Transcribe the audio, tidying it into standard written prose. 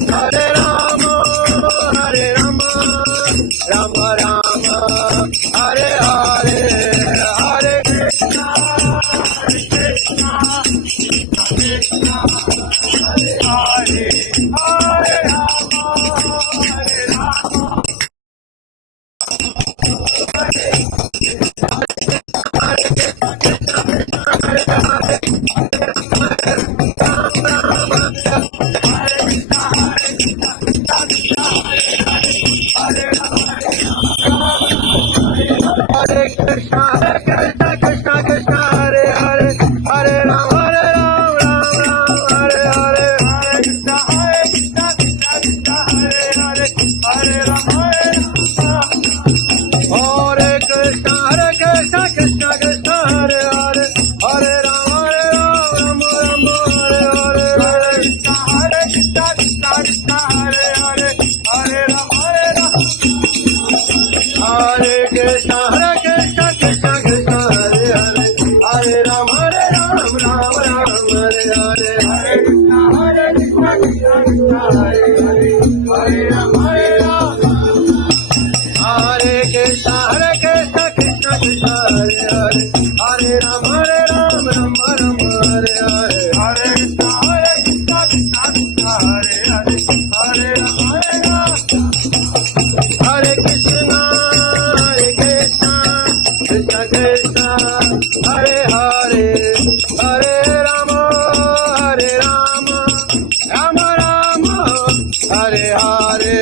Hare Rama, Hare Rama, Rama Rama, Hare Hare, Hare Krishna, Hare Krishna, Krishna, Hare Hare, Hare Rama, Hare Rama. Hare Krishna, Krishna Krishna, Krishna Hare Hare, Hare Rama, Ram Ram, Hare Hare, Hare Krishna, Krishna Krishna, Hare Hare, Hare Rama, Hare Krishna, Krishna Krishna, Hare Hare, Hare Rama, Ram Ram, Hare Hare, Hare Krishna, Krishna Krishna, Hare Hare, Hare Rama, Hare Krishna, Krishna Krishna, Hare Hare, Hare Rama, Ram Ram, Hare Hare, Hare Krishna, Krishna Krishna, Hare Hare, Hare Rama, Hare Krishna, Krishna Krishna, Hare Hare, Hare Rama, Ram Ram, Hare Hare, Hare Krishna, Krishna Krishna, Hare Hare, Hare Rama, Hare Krishna, Krishna Krishna, Hare Hare, Hare Rama, Hare Rama, Rama Rama, Hare Hare.